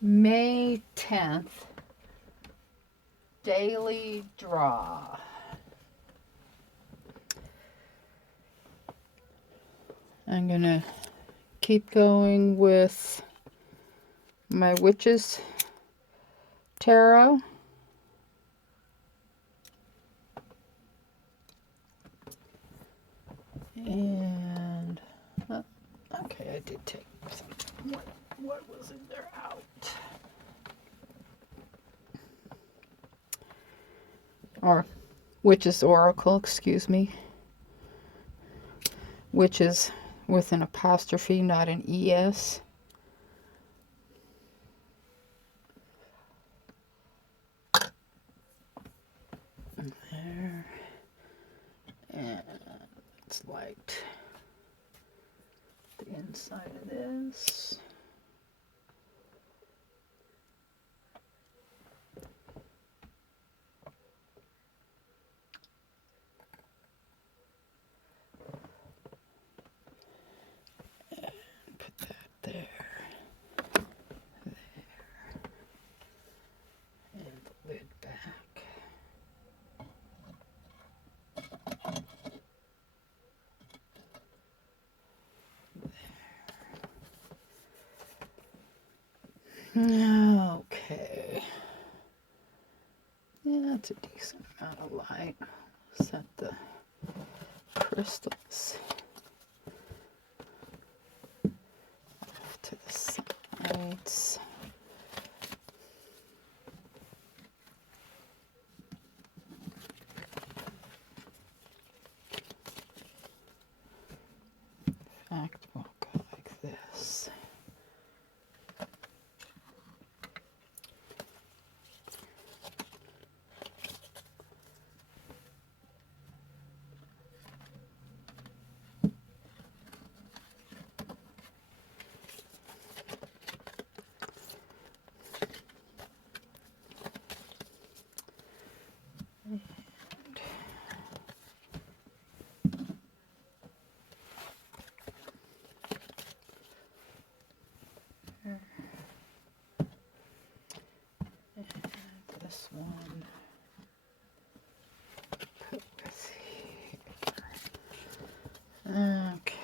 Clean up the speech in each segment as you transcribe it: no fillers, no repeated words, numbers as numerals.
May 10th, daily draw. I'm going to keep going with my Witch's Tarot. And, okay, I did take something. What was in there out? Or Witch's Oracle, excuse me. Witches with an apostrophe, not an ES. There. And it's light. The inside of this. Put that there. And the lid back. Okay. Yeah, that's a decent amount of light. Set the crystals off to the sides. In fact, we'll go like this. This one put with here. Okay.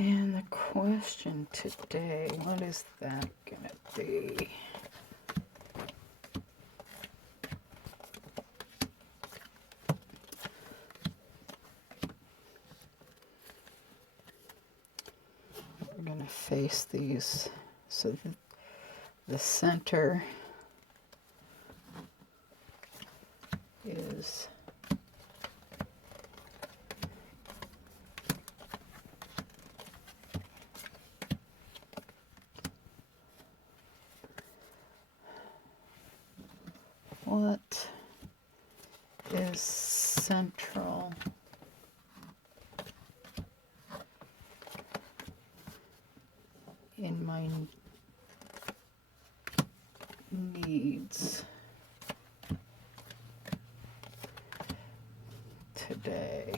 And the question today, what is that gonna be? We're gonna face these so that the center is what is central in my needs today?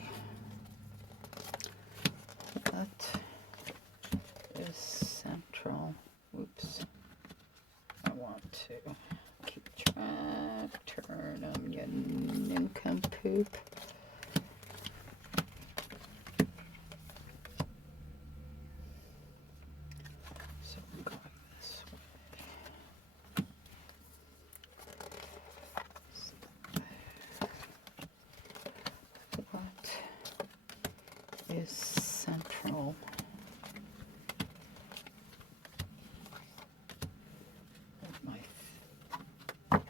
What is central? Oops. I want to keep track. Turn them, you nincompoop. So I'm going this way. What is central? Of my life,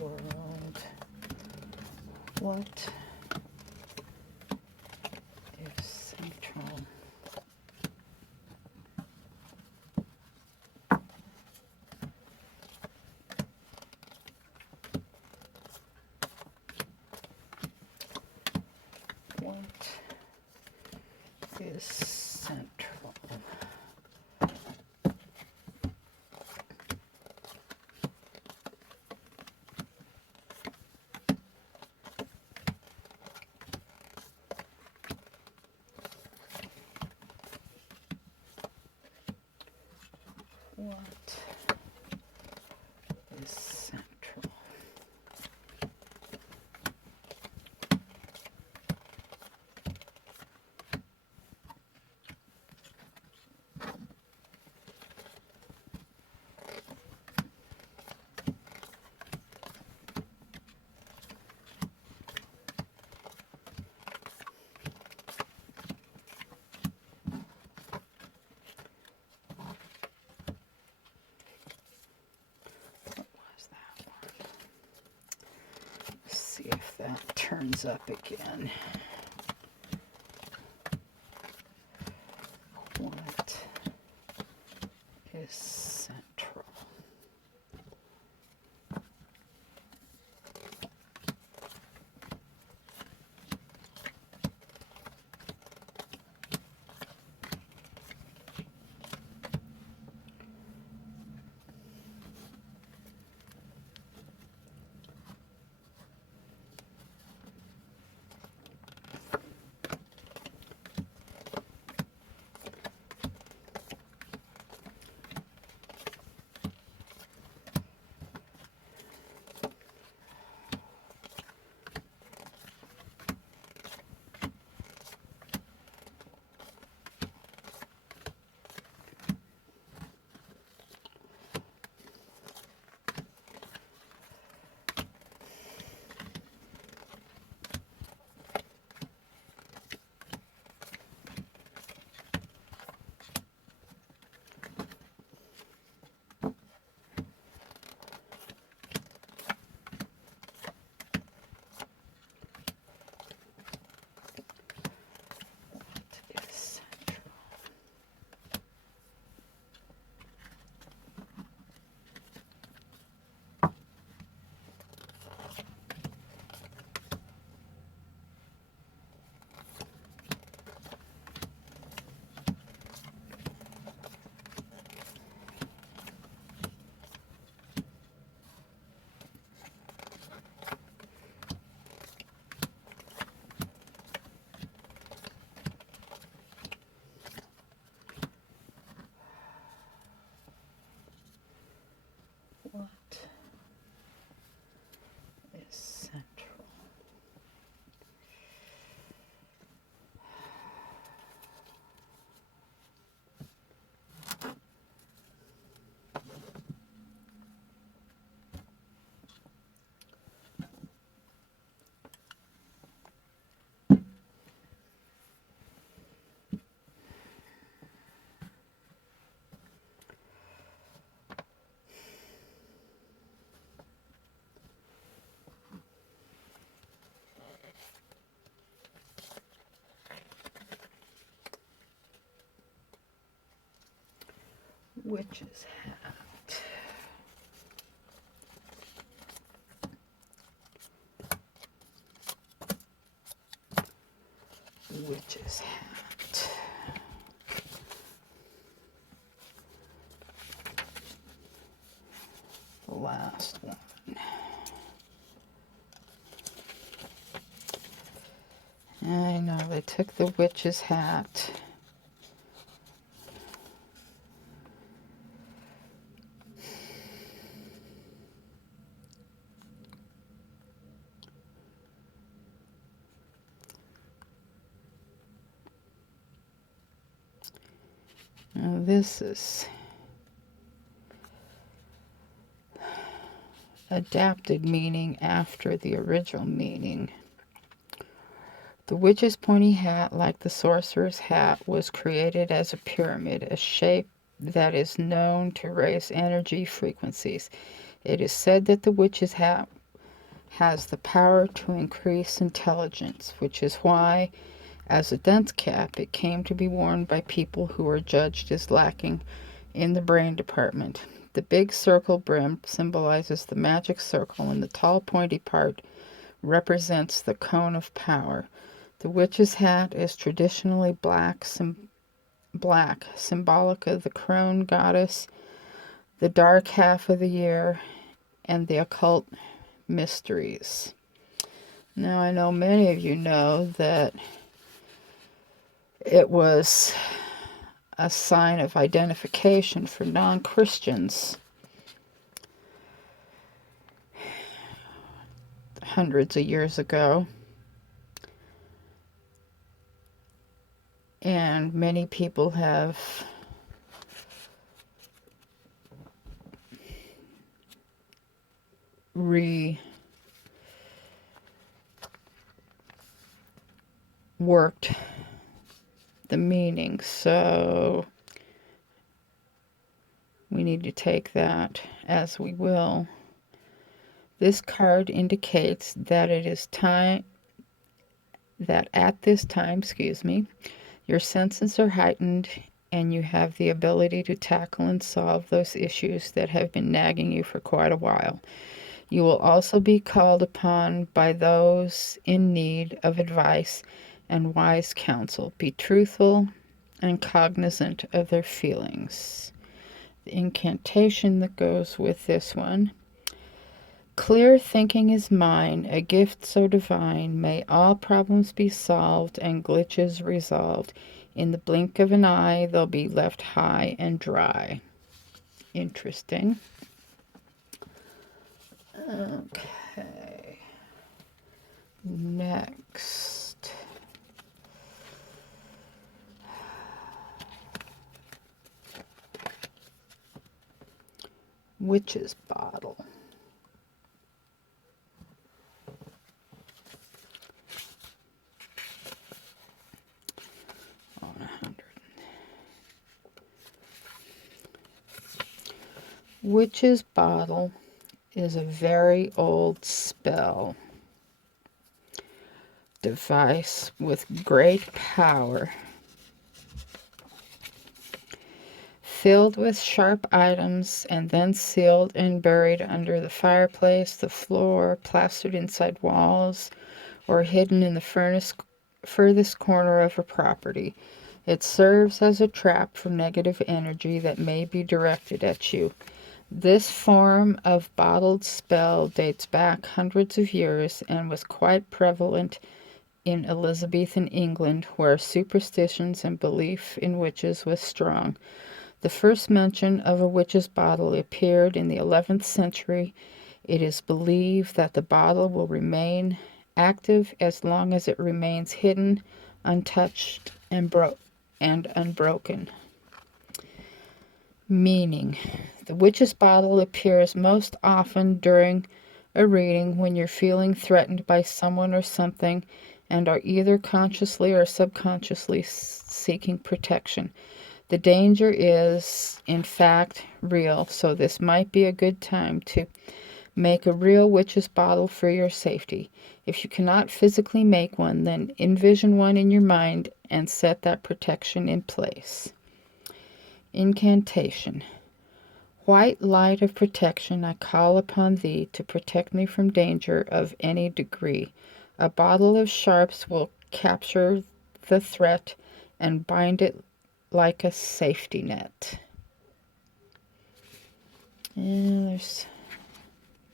world. What is central is central? What is central? See if that turns up again. What is central? What is central? Witch's hat. Witch's hat. The last one. I know, they took the witch's hat. Now this is adapted meaning after the original meaning. The witch's pointy hat, like the sorcerer's hat, was created as a pyramid, a shape that is known to raise energy frequencies. It is said that the witch's hat has the power to increase intelligence, which is why, as a dunce cap, it came to be worn by people who were judged as lacking in the brain department. The big circle brim symbolizes the magic circle, and the tall pointy part represents the cone of power. The witch's hat is traditionally black, symbolic of the crone goddess, the dark half of the year, and the occult mysteries. Now, I know many of you know that it was a sign of identification for non-Christians hundreds of years ago. And many people have reworked the meaning, so we need to take that as we will. This card indicates that it is time, that at this time, your senses are heightened and you have the ability to tackle and solve those issues that have been nagging you for quite a while. You will also be called upon by those in need of advice and wise counsel. Be truthful and cognizant of their feelings. The incantation that goes with this one. Clear thinking is mine, a gift so divine. May all problems be solved and glitches resolved. In the blink of an eye, they'll be left high and dry. Interesting. Okay. Next. Witch's bottle. On 100. Witch's bottle is a very old spell device with great power, filled with sharp items and then sealed and buried under the fireplace, the floor, plastered inside walls, or hidden in the furthest corner of a property. It serves as a trap for negative energy that may be directed at you. This form of bottled spell dates back hundreds of years and was quite prevalent in Elizabethan England, where superstitions and belief in witches was strong. The first mention of a witch's bottle appeared in the 11th century. It is believed that the bottle will remain active as long as it remains hidden, untouched, and unbroken. Meaning. The witch's bottle appears most often during a reading when you're feeling threatened by someone or something and are either consciously or subconsciously seeking protection. The danger is, in fact, real, so this might be a good time to make a real witch's bottle for your safety. If you cannot physically make one, then envision one in your mind and set that protection in place. Incantation. White light of protection, I call upon thee to protect me from danger of any degree. A bottle of sharps will capture the threat and bind it like a safety net. And there's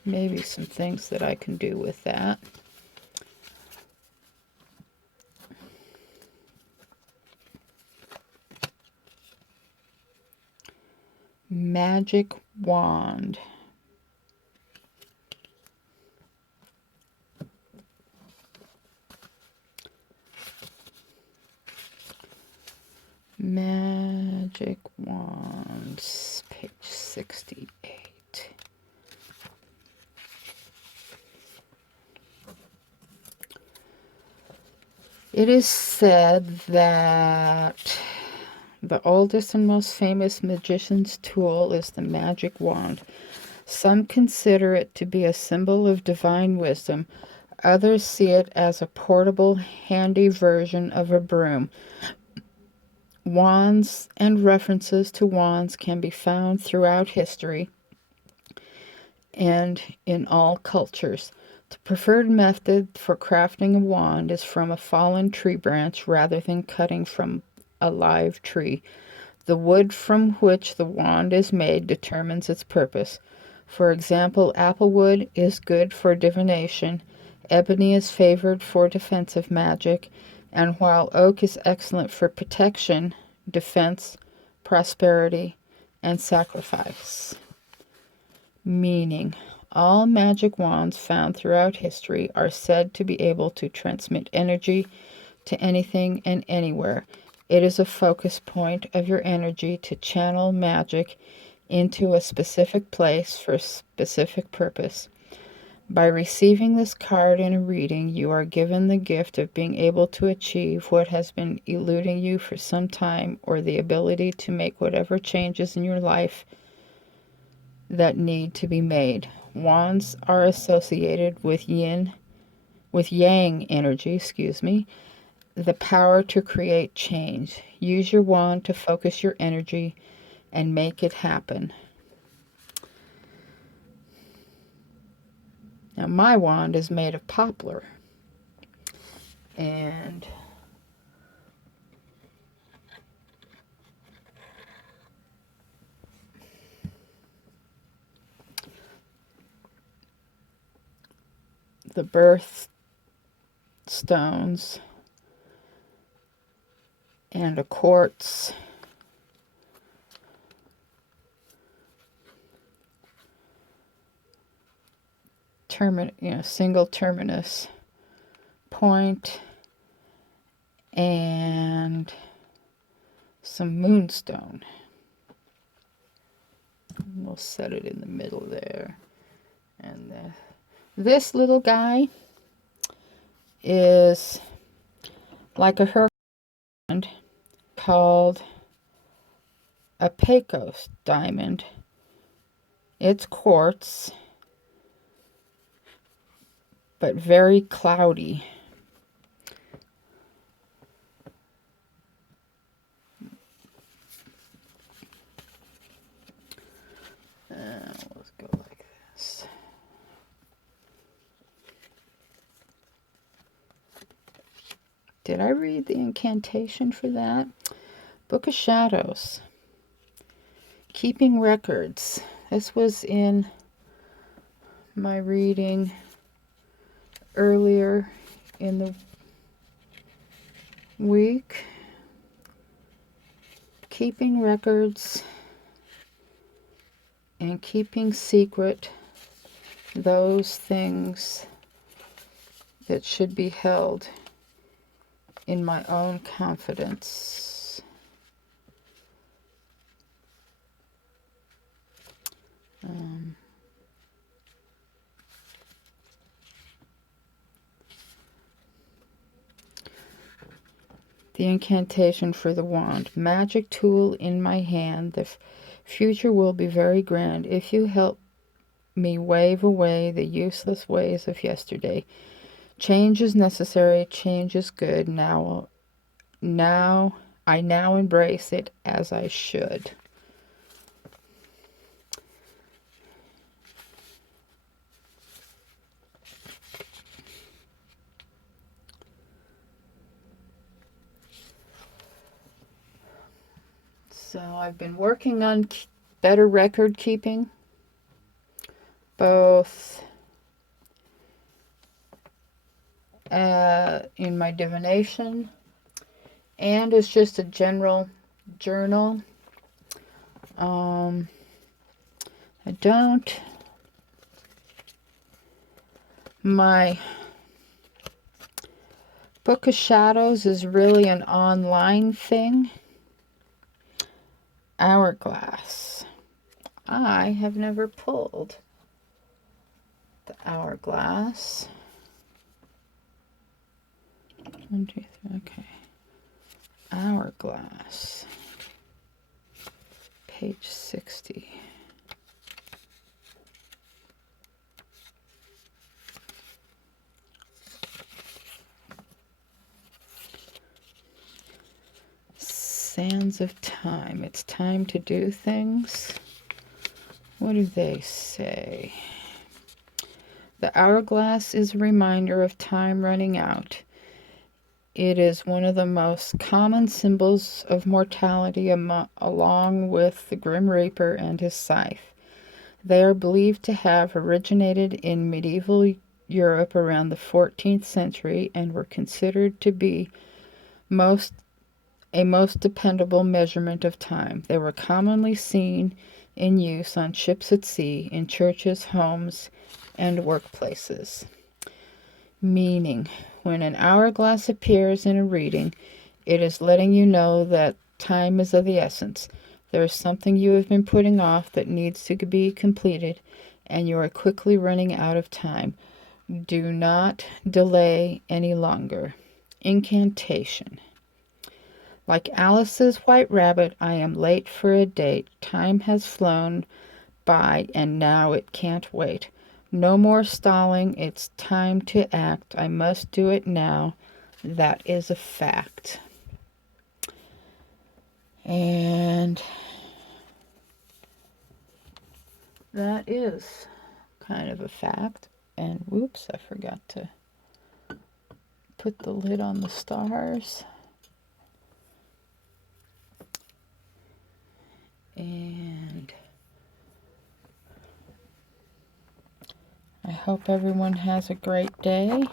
maybe some things that I can do with that. Magic wand. Magic wands, page 68. It is said that the oldest and most famous magician's tool is the magic wand. Some consider it to be a symbol of divine wisdom. Others see it as a portable, handy version of a broom. Wands and references to wands can be found throughout history and in all cultures. The preferred method for crafting a wand is from a fallen tree branch rather than cutting from a live tree. The wood from which the wand is made determines its purpose. For example, applewood is good for divination, ebony is favored for defensive magic, and while oak is excellent for protection, defense, prosperity, and sacrifice. Meaning, all magic wands found throughout history are said to be able to transmit energy to anything and anywhere. It is a focus point of your energy to channel magic into a specific place for a specific purpose. By receiving this card in a reading, you are given the gift of being able to achieve what has been eluding you for some time, or the ability to make whatever changes in your life that need to be made. Wands are associated with yang energy, the power to create change. Use your wand to focus your energy and make it happen. Now, my wand is made of poplar, and the birth stones and a quartz single terminus point, and some moonstone. We'll set it in the middle there. And this little guy is like a Hourglass called a Pecos diamond. It's quartz, but very cloudy. Let's go like this. Did I read the incantation for that? Book of Shadows. Keeping records. This was in my reading earlier in the week. Keeping records and keeping secret those things that should be held in my own confidence. The incantation for the wand. Magic tool in my hand. The future will be very grand if you help me wave away the useless ways of yesterday. Change is necessary. Change is good. I now embrace it as I should. So I've been working on better record keeping, both in my divination and as just a general journal. My Book of Shadows is really an online thing. Hourglass. I have never pulled the Hourglass. 1, 2, 3, okay. Hourglass. Page 60. Sands of time. It's time to do things. What do they say? The hourglass is a reminder of time running out. It is one of the most common symbols of mortality along with the Grim Reaper and his scythe. They are believed to have originated in medieval Europe around the 14th century and were considered to be a most dependable measurement of time. They were commonly seen in use on ships at sea, in churches, homes, and workplaces. Meaning: when an hourglass appears in a reading, it is letting you know that time is of the essence. There is something you have been putting off that needs to be completed, and you are quickly running out of time. Do not delay any longer. Incantation. Like Alice's white rabbit, I am late for a date. Time has flown by, and now it can't wait. No more stalling. It's time to act. I must do it now. That is a fact. And that is kind of a fact. And whoops, I forgot to put the lid on the stars. And I hope everyone has a great day.